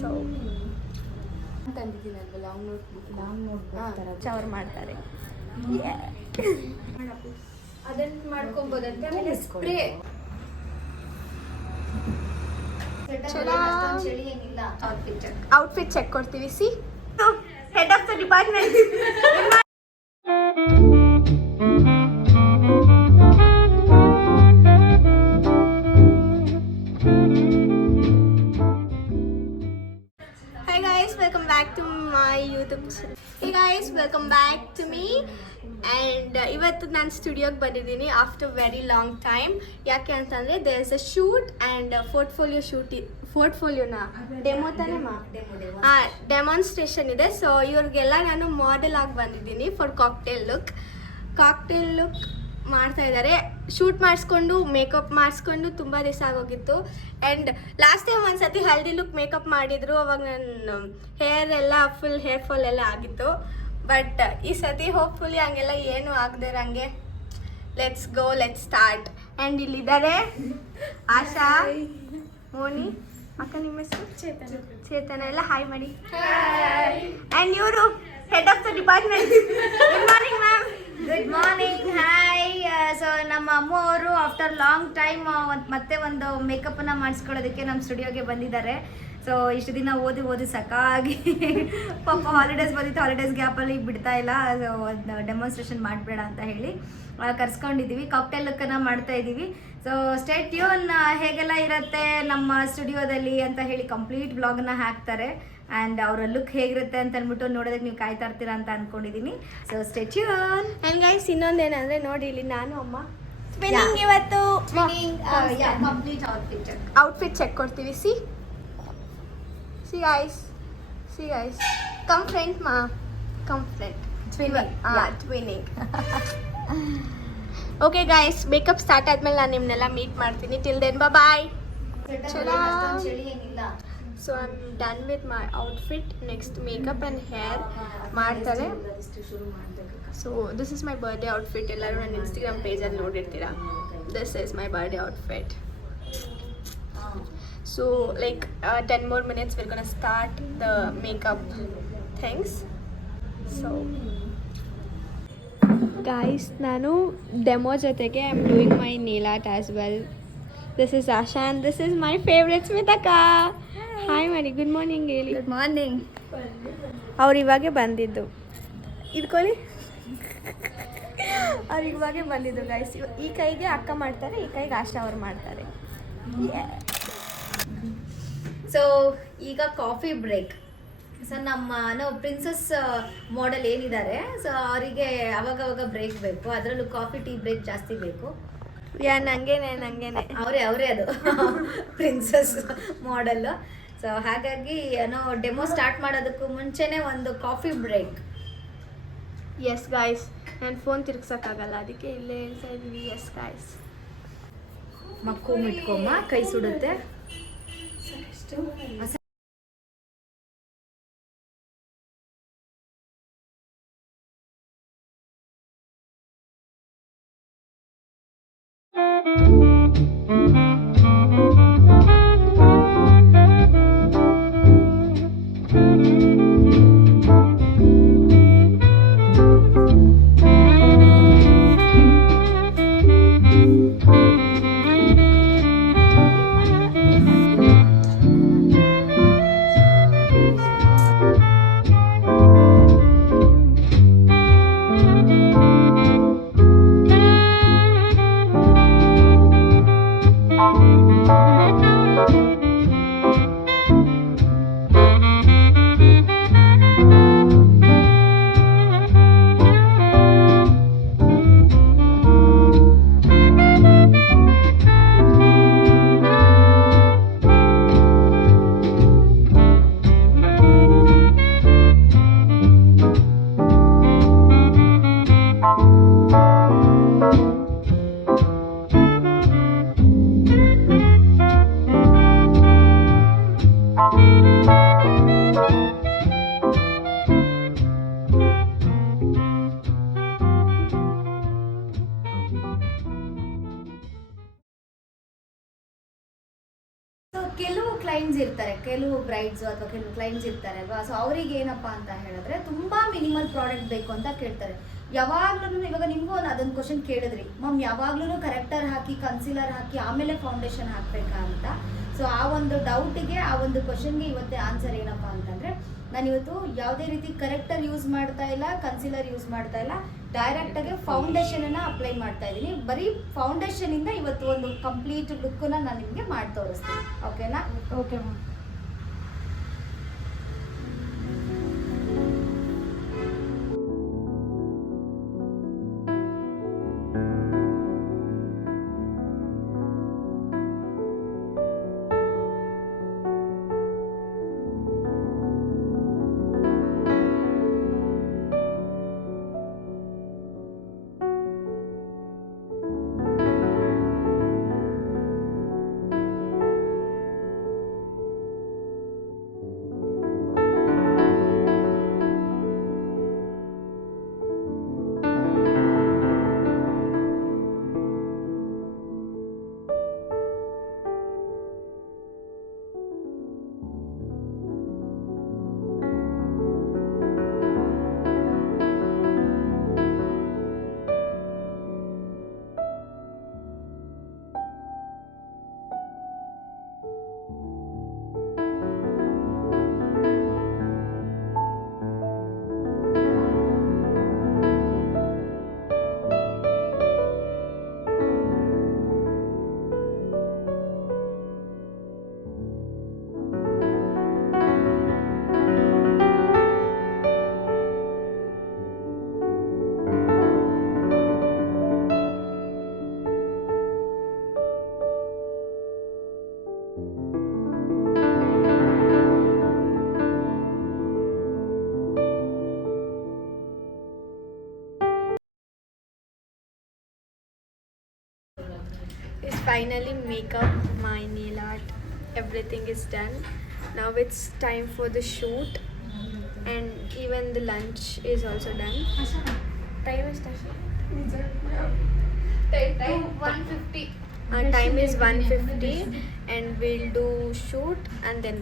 So ತಂದಿದ್ದೀನಲ್ವ long note ಅವ್ರು ಮಾಡ್ತಾರೆ. ಅದನ್ನು ಮಾಡ್ಕೊಬೋದಂತೆ. ಆಮೇಲೆ ಸ್ಪ್ರೇ ಔಟ್ಫಿಟ್ ಚೆಕ್ ಕೊಡ್ತೀವಿ. C head of the department. Welcome back to my YouTube channel. Hey guys, welcome back to me. And ಇವತ್ತು ನಾನು ಸ್ಟುಡಿಯೋಗೆ ಬಂದಿದ್ದೀನಿ ಆಫ್ಟರ್ ವೆರಿ ಲಾಂಗ್ ಟೈಮ್. ಯಾಕೆ ಅಂತಂದರೆ there is a shoot and ಪೋರ್ಟ್ಫೋಲಿಯೋನ ಡೆಮೋ ತಾನೇ demonstration ಇದೆ. So ಇವ್ರಿಗೆಲ್ಲ ನಾನು ಮಾಡೆಲ್ ಆಗಿ ಬಂದಿದ್ದೀನಿ ಫಾರ್ ಕಾಕ್ಟೇಲ್ ಲುಕ್ ಮಾಡ್ತಾ ಇದ್ದಾರೆ. ಶೂಟ್ ಮಾಡಿಸ್ಕೊಂಡು ಮೇಕಪ್ ಮಾಡಿಸ್ಕೊಂಡು ತುಂಬ ದಿವಸ ಆಗೋಗಿತ್ತು. ಆ್ಯಂಡ್ ಲಾಸ್ಟ್ ಟೈಮ್ ಒಂದ್ಸತಿ ಹಲ್ದಿ ಲುಕ್ ಮೇಕಪ್ ಮಾಡಿದ್ರು, ಅವಾಗ ನನ್ನ ಹೇರ್ ಎಲ್ಲ ಫುಲ್ ಹೇರ್ ಫಾಲ್ ಎಲ್ಲ ಆಗಿತ್ತು. ಬಟ್ ಈ ಸತಿ ಹೋಪ್ಫುಲಿ ಹಂಗೆಲ್ಲ ಏನೂ ಆಗದಿರಂಗೆ ಲೆಟ್ಸ್ ಸ್ಟಾರ್ಟ್. ಆ್ಯಂಡ್ ಇಲ್ಲಿದ್ದಾರೆ ಆಶಾ, ಮೋನಿ, ಅಕ್ಕ ನಿಮ್ಮ ಹೆಸರು ಚೇತನ, ಎಲ್ಲ ಹಾಯ್ ಮಾಡಿ. ಆ್ಯಂಡ್ ಇವರು head of the department. Good morning ma'am. Good morning, hi. So ನಮ್ಮ ಅಮ್ಮ ಅವರು ಆಫ್ಟರ್ ಲಾಂಗ್ ಟೈಮ್ ಮತ್ತೆ ಒಂದು ಮೇಕಪ್ಪನ್ನು ಮಾಡಿಸ್ಕೊಳ್ಳೋದಕ್ಕೆ ನಮ್ಮ ಸ್ಟುಡಿಯೋಗೆ ಬಂದಿದ್ದಾರೆ. ಸೊ ಇಷ್ಟು ದಿನ ಓದಿ ಸಾಕಾಗಿ ಪಾಪ ಹಾಲಿಡೇಸ್ ಬಂದಿತ್ತು, ಹಾಲಿಡೇಸ್ ಗ್ಯಾಪಲ್ಲಿ ಬಿಡ್ತಾ ಇಲ್ಲ. ಸೊ ಒಂದು ಡೆಮಾನ್ಸ್ಟ್ರೇಷನ್ ಮಾಡಬೇಡ ಅಂತ ಹೇಳಿ ಕರ್ಸ್ಕೊಂಡಿದ್ದೀವಿ. ಕಾಕ್ಟೇಲ್ ಲುಕ್ಕನ್ನು ಮಾಡ್ತಾ ಇದ್ದೀವಿ. ಸೊ ಸ್ಟೇ ಟ್ಯೂನ್, ಹೇಗೆಲ್ಲ ಇರುತ್ತೆ ನಮ್ಮ ಸ್ಟುಡಿಯೋದಲ್ಲಿ ಅಂತ ಹೇಳಿ ಕಂಪ್ಲೀಟ್ ಬ್ಲಾಗನ್ನು ಹಾಕ್ತಾರೆ. ಆ್ಯಂಡ್ ಅವರ ಲುಕ್ ಹೇಗಿರುತ್ತೆ ಅಂತ ಅಂದ್ಬಿಟ್ಟು ನೋಡೋದಕ್ಕೆ ನೀವು ಕಾಯ್ತಾ ಇರ್ತೀರಾ ಅಂತ ಅಂದ್ಕೊಂಡಿದ್ದೀನಿ. So stay tune. And guys ಇನ್ನೊಂದೇನಂದರೆ ನೋಡಿ, ಇಲ್ಲಿ ನಾನು ಅಮ್ಮ ಸ್ಪಿನ್ನಿಂಗ್ ಇವತ್ತು ಕಂಪ್ಲೀಟ್ ಔಟ್ಫಿಟ್ ಚೆಕ್ ಕೊಡ್ತೀವಿ. See guys come friend twinning. Okay guys, makeup start ಆದಮೇಲೆ ನಾನು ನಿಮ್ಮನ್ನೆಲ್ಲ ಮೀಟ್ ಮಾಡ್ತೀನಿ. Till then bye. So I am done with my outfit. Next makeup and hair ಮಾಡ್ತಾರೆ. So this is my birthday outfit. ಎಲ್ಲರೂ ನನ್ನ Instagram ಪೇಜಲ್ಲಿ ನೋಡಿರ್ತೀರಾ. This is my birthday outfit. So like 10 more minutes we're gonna start the makeup things. So guys, ನಾನು demo ಜೊತೆಗೆ I am doing my nail art as well. This is Asha and this is my favorite ಸ್ಮಿತಕ್ಕ. Hi ಮಾಡಿ, good morning ಹೇಳಿ. Good morning. ಅವ್ರು ಇವಾಗೆ ಬಂದಿದ್ದು, ಇದ್ಕೊಳ್ಳಿ. ಅವ್ರು ಇವಾಗೆ ಬಂದಿದ್ದು ಗೈಸ್. ಈ ಕೈಗೆ ಅಕ್ಕ ಮಾಡ್ತಾರೆ, ಈ ಕೈಗೆ ಆಶಾ ಅವ್ರು ಮಾಡ್ತಾರೆ. ಸೊ ಈಗ ಕಾಫಿ ಬ್ರೇಕ್. ಸೊ ನಾವು ಪ್ರಿನ್ಸಸ್ ಮಾಡೆಲ್ ಏನಿದ್ದಾರೆ, ಸೊ ಅವರಿಗೆ ಅವಾಗವಾಗ ಬ್ರೇಕ್ ಬೇಕು. ಅದರಲ್ಲೂ ಕಾಫಿ ಟೀ ಬ್ರೇಕ್ ಜಾಸ್ತಿ ಬೇಕು. ನಂಗೇನೆ ಅವರೇ ಅದು ಪ್ರಿನ್ಸಸ್ ಮಾಡೆಲ್ಲು. ಸೊ ಹಾಗಾಗಿ ನಾವು ಡೆಮೋ ಸ್ಟಾರ್ಟ್ ಮಾಡೋದಕ್ಕೂ ಮುಂಚೆನೇ ಒಂದು ಕಾಫಿ ಬ್ರೇಕ್. ಎಸ್ ಗಾಯ್ಸ್, ನಾನು ಫೋನ್ ತಿರ್ಗ್ಸೋಕ್ಕಾಗಲ್ಲ, ಅದಕ್ಕೆ ಇಲ್ಲೇ ಹೇಳ್ತಾ ಇದ್ದೀವಿ. ಎಸ್ ಗಾಯ್ಸ್, ಮಕ್ಕು ಮಿಟ್ಕೊಮ್ಮ, ಕೈ ಸುಡುತ್ತೆ. ಕೆಲವು ಬ್ರೈಡ್ಸು ಅಥವಾ ಕೆಲವು ಕ್ಲೈಂಟ್ಸ್ ಇರ್ತಾರೆ ಅಲ್ವಾ, ಸೊ ಅವ್ರಿಗೆ ಏನಪ್ಪ ಅಂತ ಹೇಳಿದ್ರೆ ತುಂಬ ಮಿನಿಮಲ್ ಪ್ರಾಡಕ್ಟ್ ಬೇಕು ಅಂತ ಕೇಳ್ತಾರೆ. ಯಾವಾಗ್ಲೂ ಇವಾಗ ನಿಮಗೂ ಅದೊಂದು ಕ್ವಶನ್ ಕೇಳಿದ್ರಿ, ಮ್ಯಾಮ್ ಯಾವಾಗ್ಲೂ ಕರೆಕ್ಟರ್ ಹಾಕಿ ಕನ್ಸಿಲರ್ ಹಾಕಿ ಆಮೇಲೆ ಫೌಂಡೇಶನ್ ಹಾಕ್ಬೇಕಾ ಅಂತ. ಸೊ ಆ ಒಂದು ಡೌಟಿಗೆ, ಆ ಒಂದು ಕ್ವಶನ್ಗೆ ಇವತ್ತೇ ಆನ್ಸರ್ ಏನಪ್ಪ ಅಂತಂದರೆ, ನಾನಿವತ್ತು ಯಾವುದೇ ರೀತಿ ಕರೆಕ್ಟರ್ ಯೂಸ್ ಮಾಡ್ತಾ ಇಲ್ಲ, ಕನ್ಸಿಲರ್ ಯೂಸ್ ಮಾಡ್ತಾ ಇಲ್ಲ, ಡೈರೆಕ್ಟಾಗಿ ಫೌಂಡೇಶನನ್ನು ಅಪ್ಲೈ ಮಾಡ್ತಾ ಇದ್ದೀನಿ. ಬರೀ ಫೌಂಡೇಶನಿಂದ ಇವತ್ತು ಒಂದು ಕಂಪ್ಲೀಟ್ ಲುಕ್ಕನ್ನು ನಾನು ನಿಮಗೆ ಮಾಡಿ ತೋರಿಸ್ತೀನಿ. ಓಕೆನಾ? Okay ma'am. It's finally makeup, my nail art, everything is done. Now it's time for the shoot and even the lunch is also done. Time is time 1:50. Time is 1:50 and we'll do shoot and then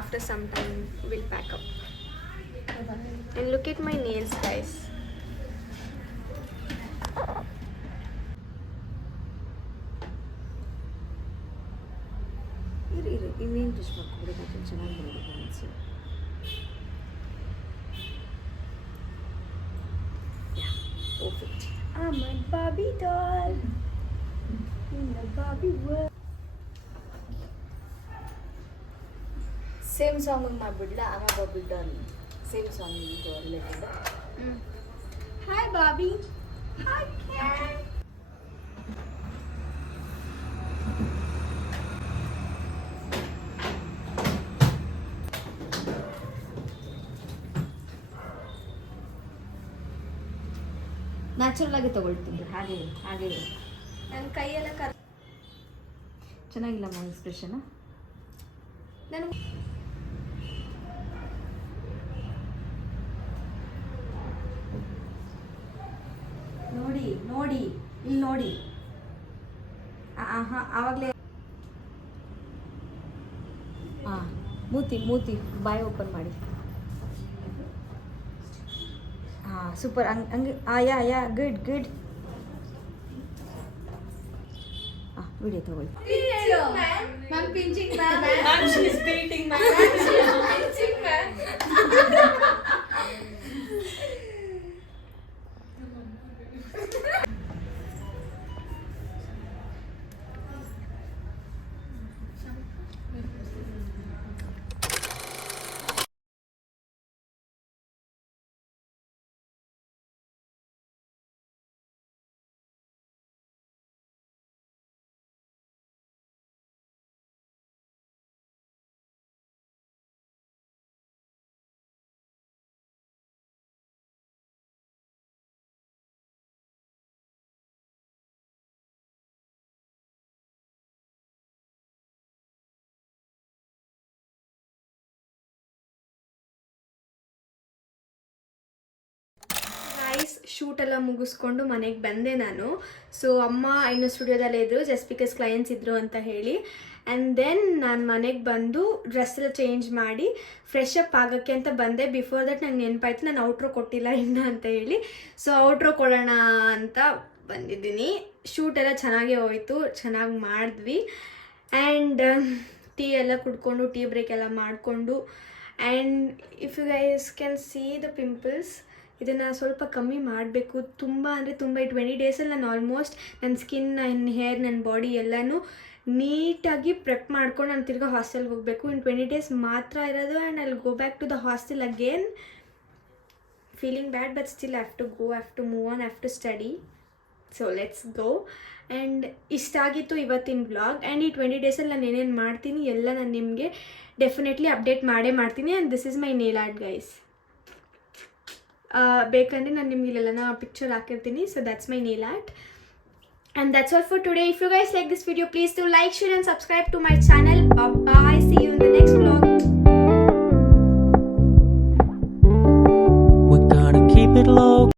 after some time we'll pack up. And look at my nails, guys. ಇನ್ನೇನು dish ಮಾಡ್ಕೊಬಿಡೋದು ಚೆನ್ನಾಗಿ ಬರೋದು ಅನಿಸಿ. Perfect. I'm a Barbie doll in the Barbie world. Same song ಮಾಡ್ಬಿಡ್ಲ? I'm a Barbie doll. Same song related. Hi Barbie. Hi Ken. Natural ಆಗಿ ತಗೊಳ್ತೀನಿ. ಹಾಗೆ ಹಾಗೆ ನನ್ನ ಕೈಯೆಲ್ಲ ಚೆನ್ನಾಗಿಲ್ಲ ಮಾ ಎಕ್ಸ್ಪ್ರೆಷನ್. ನಾನು ನೋಡಿ ನೋಡಿ ಇಲ್ಲಿ ನೋಡಿ. ಹಾಂ ಆವಾಗಲೇ ಹಾಂ ಮೂತಿ ಬಾಯಿ ಓಪನ್ ಮಾಡಿ. ಹಾಂ ಸೂಪರ್. ಹಂಗೆ ಯಾ ಗುಡ್. ಹಾಂ ವಿಡಿಯೋ ತಗೊಳ್ಳಿ. I'm pinching man. She's beating my Pinching man. Shoot ಎಲ್ಲ ಮುಗಿಸ್ಕೊಂಡು ಮನೆಗೆ ಬಂದೆ ನಾನು. ಸೊ ಅಮ್ಮ ಇನ್ನೂ ಸ್ಟುಡಿಯೋದಲ್ಲೇ ಇದ್ದರು, ಜಸ್ಟ್ ಬಿಕಾಸ್ ಕ್ಲೈಂಟ್ಸ್ ಇದ್ದರು ಅಂತ ಹೇಳಿ. ಆ್ಯಂಡ್ ದೆನ್ ನಾನು ಮನೆಗೆ ಬಂದು ಡ್ರೆಸ್ ಎಲ್ಲ ಚೇಂಜ್ ಮಾಡಿ ಫ್ರೆಶ್ ಅಪ್ ಆಗೋಕ್ಕೆ ಅಂತ ಬಂದೆ. ಬಿಫೋರ್ ದಟ್ ನಂಗೆ ನೆನಪಾಯ್ತು ನಾನು ಔಟ್ರೋ ಕೊಟ್ಟಿಲ್ಲ ಇನ್ನು ಅಂತ ಹೇಳಿ. ಸೊ ಔಟ್ರೋ ಕೊಡೋಣ ಅಂತ ಬಂದಿದ್ದೀನಿ. ಶೂಟ್ ಎಲ್ಲ ಚೆನ್ನಾಗೇ ಹೋಯಿತು, ಚೆನ್ನಾಗಿ ಮಾಡಿದ್ವಿ. ಆ್ಯಂಡ್ ಟೀ ಎಲ್ಲ ಕುಡ್ಕೊಂಡು ಟೀ ಬ್ರೇಕ್ ಎಲ್ಲ ಮಾಡಿಕೊಂಡು and if you guys can see the pimples, ಇದನ್ನು ಸ್ವಲ್ಪ ಕಮ್ಮಿ ಮಾಡಬೇಕು. ತುಂಬ ಅಂದರೆ ತುಂಬ ಈ 20 ಡೇಸಲ್ಲಿ ನಾನು ಆಲ್ಮೋಸ್ಟ್ ನನ್ನ ಸ್ಕಿನ್, ನನ್ನ ಹೇರ್, ನನ್ನ ಬಾಡಿ ಎಲ್ಲನೂ ನೀಟಾಗಿ ಪ್ರೆಪ್ ಮಾಡ್ಕೊಂಡು ನಾನು ತಿರ್ಗಾ ಹಾಸ್ಟೆಲ್ಗೆ ಹೋಗಬೇಕು. ಇನ್ 20 ಡೇಸ್ ಮಾತ್ರ ಇರೋದು and I will go back to the hostel again. Feeling bad but still have to go, have to move on, have to study. So let's go. And ಇಷ್ಟಾಗಿತ್ತು ಇವತ್ತಿನ ಬ್ಲಾಗ್. ಆ್ಯಂಡ್ ಈ 20 ಡೇಸಲ್ಲಿ ನಾನು ಏನೇನು ಮಾಡ್ತೀನಿ ಎಲ್ಲ ನಾನು ನಿಮಗೆ ಡೆಫಿನೆಟ್ಲಿ ಅಪ್ಡೇಟ್ ಮಾಡೇ ಮಾಡ್ತೀನಿ. And this is my nail art guys. ಬೇಕಂದರೆ ನಾನು ನಿಮ್ಗೆ ಇಲ್ಲೆಲ್ಲ ಪಿಕ್ಚರ್ ಹಾಕಿರ್ತೀನಿ. So that's my nail art. And that's all for today. If you guys like this video, please do like, share and subscribe to my channel. Bye bye. See you in the next vlog. We're gonna keep it low.